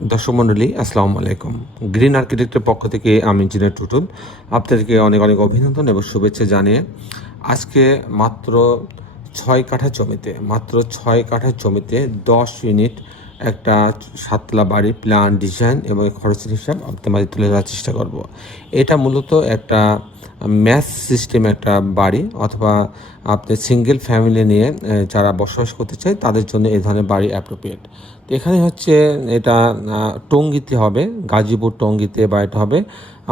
দর্শক মণ্ডলী আসসালামু আলাইকুম। গ্রিন আর্কিটেক্টের পক্ষ থেকে আমি ইঞ্জিনিয়ার টুটুল। আপনাদেরকে অনেক অনেক অভিনন্দন এবং শুভেচ্ছা জানিয়ে আজকে মাত্র ৬ কাঠা জমিতে ১০ ইউনিট একটা ৭ তলা বাড়ি প্ল্যান, ডিজাইন এবং খরচের হিসাব আপনাদের মাঝে তুলে ধরার চেষ্টা করব। এটা মূলত একটা ম্যাস সিস্টেম একটা বাড়ি, অথবা আপনি সিঙ্গেল ফ্যামিলি নিয়ে যারা বসবাস করতে চায় তাদের জন্য এই ধরনের বাড়ি অ্যাপ্রোপ্রিয়েট। তো এখানে হচ্ছে এটা টঙ্গীতে হবে, গাজীপুর টঙ্গীতে বাড়িটা হবে।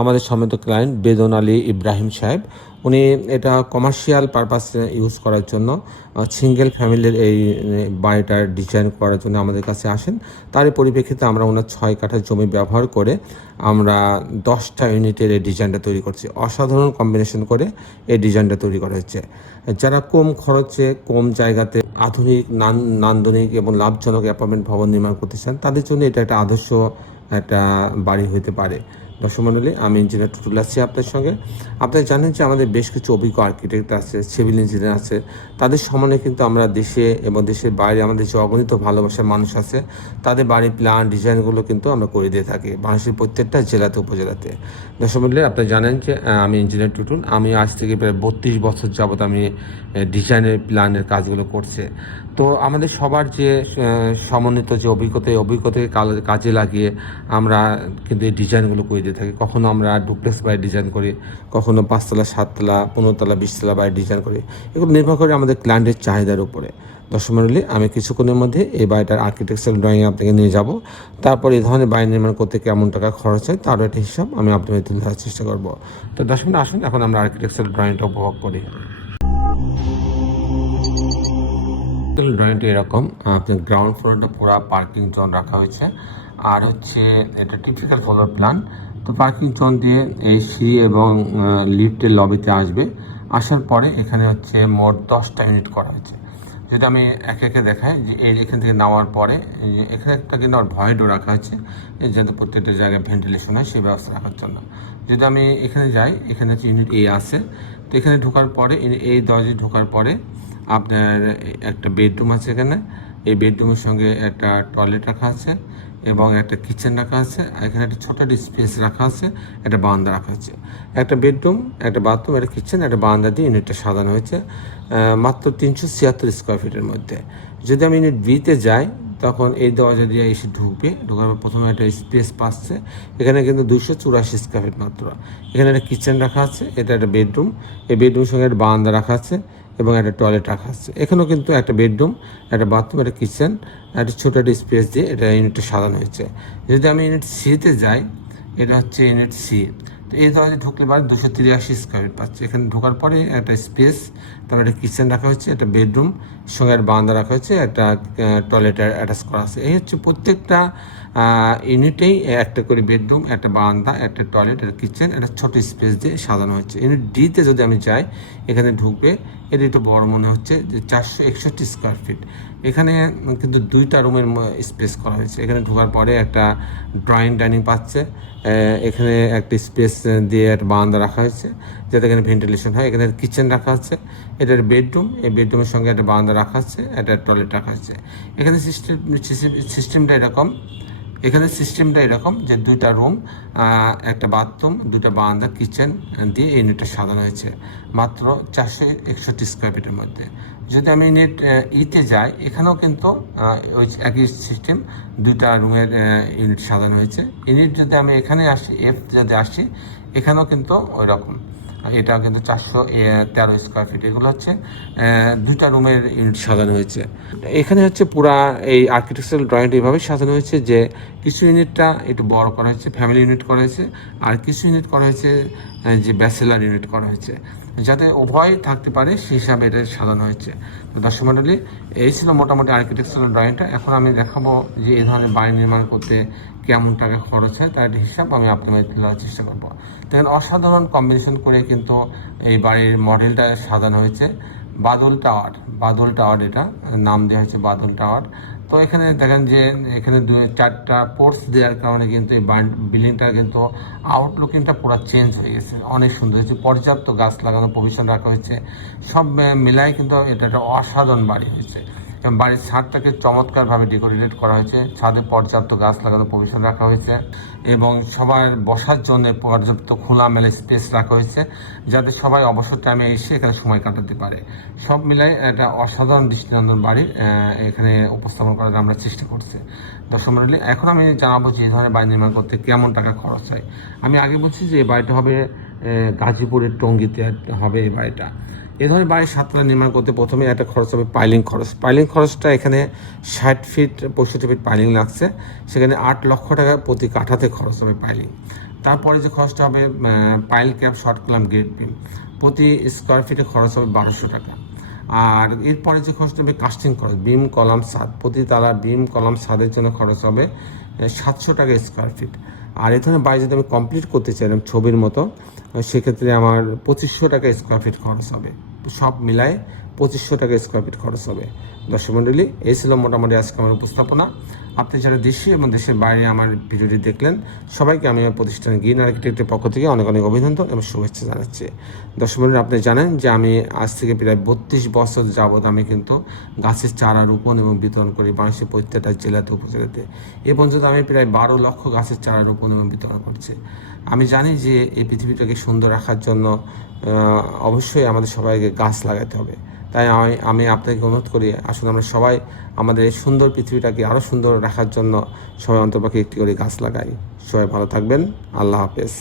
আমাদের সম্মানিত ক্লায়েন্ট বেদন আলী ইব্রাহিম সাহেব, উনি এটা কমার্শিয়াল পারপাসে ইউজ করার জন্য সিঙ্গেল ফ্যামিলির এই বাড়িটার ডিজাইন করার জন্য আমাদের কাছে আসেন। তারই পরিপ্রেক্ষিতে আমরা ওনার ৬ কাঠা জমি ব্যবহার করে আমরা ১০টা ইউনিটের এই ডিজাইনটা তৈরি করছি। অসাধারণ কম্বিনেশন করে এই ডিজাইনটা তৈরি করা হচ্ছে। যারা কম খরচে কম জায়গাতে আধুনিক নান্দনিক এবং লাভজনক অ্যাপার্টমেন্ট ভবন নির্মাণ করতে চান, তাদের জন্য এটা একটা আদর্শ একটা বাড়ি হতে পারে। দর্শক মণ্ডলী, আমি ইঞ্জিনিয়ার টুটুল আছি আপনার সঙ্গে। আপনারা জানেন যে আমাদের বেশ কিছু অভিজ্ঞ আর্কিটেক্ট আছে, সিভিল ইঞ্জিনিয়ার আছে। তাদের সমানে কিন্তু আমরা দেশে এবং দেশের বাইরে আমাদের যে অগণিত ভালোবাসার মানুষ আছে, তাদের বাড়ির প্ল্যান ডিজাইনগুলো কিন্তু আমরা করে দিয়ে থাকি বাংলাদেশের প্রত্যেকটা জেলাতে উপজেলাতে। দর্শক মণ্ডলী, আপনারা জানেন যে আমি ইঞ্জিনিয়ার টুটুল। আমি আজ থেকে প্রায় ৩২ বছর যাবৎ আমি ডিজাইনের প্ল্যানের কাজগুলো করছে। তো আমাদের সবার যে সমন্বিত যে অভিজ্ঞতা, এই অভিজ্ঞতাকে কাজে লাগিয়ে আমরা কিন্তু এই ডিজাইনগুলো করে দিয়ে থাকি। কখনো আমরা ডুপ্লেক্স বাড়ি ডিজাইন করি, কখনো ৫ তলা ৭ তলা ১৫ তলা ২০ তলা বাড়ি ডিজাইন করি। এগুলো নির্ভর করে আমাদের ক্লায়েন্টের চাহিদার উপরে। দর্শক মণ্ডলী, আমি কিছুক্ষণের মধ্যে এই বাড়িটার আর্কিটেকচারাল ড্রয়িং আপনাকে নিয়ে যাব। তারপর এই ধরনের বাড়ি নির্মাণ করতে কেমন টাকা খরচ হয় তারও একটা হিসাব আমি আপনাকে তুলে ধরার চেষ্টা করব। তো দর্শক মণ্ডলী, আসুন এখন আমরা আর্কিটেকচারাল ড্রয়িংটা উপভোগ করি। ড্রয়িংটা এরকম, আপনার গ্রাউন্ড ফ্লোরটা পুরো পার্কিং জোন রাখা হয়েছে, আর হচ্ছে এটা টিপিক্যাল ফ্লোর প্ল্যান। তো পার্কিং জোন দিয়ে এই সিঁড়ি এবং লিফটের লবিতে আসবে। আসার পরে এখানে হচ্ছে মোট 10টা ইউনিট করা হয়েছে। যেটা আমি একে একে দেখাই যে এখান থেকে নামার পরে এখানে একটা কিন্তু আর ভয়েডও রাখা হয়েছে, যাতে প্রত্যেকটা জায়গায় ভেন্টিলেশন হয় সেই ব্যবস্থা রাখার জন্য। যদি আমি এখানে যাই, এখানে হচ্ছে ইউনিট এ আছে। তো এখানে ঢোকার পরে এই দরজায় ঢোকার পরে আপনার একটা বেডরুম আছে এখানে। এই বেডরুমের সঙ্গে একটা টয়লেট রাখা আছে এবং একটা কিচেন রাখা আছে। এখানে একটা ছোটো স্পেস রাখা আছে, একটা বারান্দা রাখা আছে। একটা বেডরুম, একটা বাথরুম, একটা কিচেন, একটা বারান্দা দিয়ে ইউনিটটা সাজানো হয়েছে মাত্র ৩৭৬ স্কোয়ার ফিটের মধ্যে। যদি আমি ইউনিট বিতে যাই, তখন এই দরজা দিয়ে এসে ঢোকার পর প্রথমে একটা স্পেস পাচ্ছে। এখানে কিন্তু ২৮৪ স্কোয়ার ফিট মাত্র। এখানে একটা কিচেন রাখা আছে, এটা একটা বেডরুম। এই বেডরুমের সঙ্গে একটা বারান্দা রাখা আছে এবং একটা টয়লেট রাখা আছে। এখানেও কিন্তু একটা বেডরুম, একটা বাথরুম, একটা কিচেন, একটা ছোটো একটা স্পেস দিয়ে এটা ইউনিটটা সাজানো হয়েছে। যদি আমি ইউনিট সিতে যাই, এটা হচ্ছে ইউনিট সি। তো এই দরজায় ঢুকলে বাদ ২৮৩ স্কোয়ার ফিট পাচ্ছে। এখানে ঢোকার পরে একটা স্পেস, তারপর একটা কিচেন রাখা হয়েছে, একটা বেডরুম সঙ্গে একটা বারান্দা রাখা হয়েছে, একটা টয়লেট অ্যাটাচ করা আছে। এই হচ্ছে প্রত্যেকটা ইউনিটেই একটা করে বেডরুম, একটা বারান্দা, একটা টয়লেট, একটা কিচেন, একটা ছোটো স্পেস দিয়ে সাজানো হচ্ছে। ইউনিট ডিতে যদি আমি যাই, এখানে ঢুকবে, এটা একটু বড় মনে হচ্ছে যে ৪৬১ স্কোয়ার ফিট। এখানে কিন্তু 2টা রুমের স্পেস করা হয়েছে। এখানে ঢোকার পরে একটা ড্রয়িং ডাইনিং পাচ্ছে। এখানে একটা স্পেস দিয়ে একটা বারান্দা রাখা হয়েছে যাতে এখানে ভেন্টিলেশন হয়। এখানে কিচেন রাখা আছে, এটার বেডরুম, এই বেডরুমের সঙ্গে একটা বারান্দা রাখা আছে, একটা টয়লেট রাখা আছে। এখানে সিস্টেমটা এরকম যে 2টা রুম, একটা বাথরুম, 2টা বারান্দা, কিচেন দিয়ে এই ইউনিটটা সাজানো হয়েছে মাত্র ৪৬১ স্কোয়ার ফিটের মধ্যে। যদি আমি ইউনিট ইতে যাই, এখানেও কিন্তু ওই একই সিস্টেম, 2টা রুমের ইউনিট সাজানো হয়েছে। ইউনিট যদি আমি এখানে আসি, এফ যদি আসি, এখানেও কিন্তু ওই রকম। এটা কিন্তু ৪১৩ স্কোয়ার ফিট। এগুলো হচ্ছে 2টা রুমের ইউনিট সাজানো হয়েছে। এখানে হচ্ছে পুরা এই আর্কিটেকচারাল ড্রয়িংটা এইভাবে সাজানো হয়েছে যে কিছু ইউনিটটা একটু বড় করা হয়েছে, ফ্যামিলি ইউনিট করা হয়েছে, আর কিছু ইউনিট করা হয়েছে যে ব্যাচেলার ইউনিট করা হয়েছে, যাতে উভয় থাকতে পারে সেই হিসাবে এটা সাজানো হয়েছে। তো দর্শক মণ্ডলী, এই ছিল মোটামুটি আর্কিটেকচারাল ড্রয়িংটা। এখন আমি দেখাবো যে এই ধরনের বাড়ি নির্মাণ করতে কেমন টাকা খরচ হয় তার একটা হিসাব আমি আপনাদের তুলে ধরার চেষ্টা করবো। দেখেন, অসাধারণ কম্বিনেশন করে কিন্তু এই বাড়ির মডেলটা সাজানো হয়েছে। বাদল টাওয়ার এটা নাম দেওয়া হয়েছে, বাদল টাওয়ার। তো এখানে দেখেন যে এখানে 4টা পোর্টস দেওয়ার কারণে কিন্তু এই বিল্ডিংটা কিন্তু আউটলুকিংটা পুরো চেঞ্জ হয়ে গেছে, অনেক সুন্দর হয়েছে। পর্যাপ্ত গাছ লাগানো প্রভিশন রাখা হয়েছে, সব মিলাই কিন্তু এটা একটা অসাধারণ বাড়ি হয়েছে। এবং বাড়ির ছাদটাকে চমৎকারভাবে ডেকোরেট করা হয়েছে। ছাদে পর্যাপ্ত গাছ লাগানো প্রভিশন রাখা হয়েছে এবং সবার বসার জন্য পর্যাপ্ত খোলামেলা স্পেস রাখা হয়েছে, যাতে সবাই অবসর টাইমে এসে এখানে সময় কাটাতে পারে। সব মিলাই একটা অসাধারণ দৃষ্টিনন্দন বাড়ি এখানে উপস্থাপন করার আমরা চেষ্টা করছি। দর্শক মণ্ডলী, এখন আমি জানাবো যে এই ধরনের বাড়ি নির্মাণ করতে কেমন টাকা খরচ হয়। আমি আগে বলছি যে এই বাড়িটা হবে গাজীপুরের টঙ্গীতে হবে এই বাড়িটা। এ ধরনের বাড়ির 7 তলা নির্মাণ করতে প্রথমে একটা খরচ হবে পাইলিং খরচ। পাইলিং খরচটা এখানে 60 ফিট 65 ফিট পাইলিং লাগছে, সেখানে 8 লক্ষ টাকা প্রতি কাঠাতে খরচ হবে পাইলিং। তারপরে যে খরচটা হবে pile cap short column grade beam, প্রতি স্কোয়ার ফিটে খরচ হবে 1200 টাকা। আর এরপরে যে খরচটা হবে কাস্টিং খরচ, বিম কলাম ছাদ, প্রতি তালা বিম কলাম ছাদের জন্য খরচ হবে 700 টাকা স্কোয়ার ফিট। আর এই ধরনের বাড়ি যদি আমি কমপ্লিট করতে চাইলাম ছবির মতো, সেক্ষেত্রে আমার 2500 টাকা স্কোয়ার ফিট খরচ হবে। সব মিলায় 2500 টাকা স্কোয়ার ফিট খরচ হবে। দর্শক মণ্ডলী, এই ছিল মোটামুটি আজকে আমার উপস্থাপনা। আপনি যারা দেশে এবং দেশের বাইরে আমার ভিডিওটি দেখলেন, সবাইকে আমি আমার প্রতিষ্ঠান গ্রিন আর্কিটেক্টের পক্ষ থেকে অনেক অনেক অভিনন্দন এবং শুভেচ্ছা জানাচ্ছি। দর্শক মণ্ডলী, আপনি জানেন যে আমি আজ থেকে প্রায় 32 বছর যাবৎ আমি কিন্তু গাছের চারা রোপণ এবং বিতরণ করি বাংলাদেশের প্রত্যেকটা জেলাতে উপজেলাতে। এ পর্যন্ত আমি প্রায় 12 লক্ষ গাছের চারা রোপণ এবং বিতরণ করছি। আমি জানি যে এই পৃথিবীটাকে সুন্দর রাখার জন্য অবশ্যই আমাদের সবাইকে গাছ লাগাতে হবে। তাই আমি আপনাকে অনুরোধ করি, আসলে আমরা সবাই আমাদের এই সুন্দর পৃথিবীটাকে আরও সুন্দর রাখার জন্য সবাই অন্তপক্ষে একটি করে গাছ লাগাই। সবাই ভালো থাকবেন। আল্লাহ হাফেজ।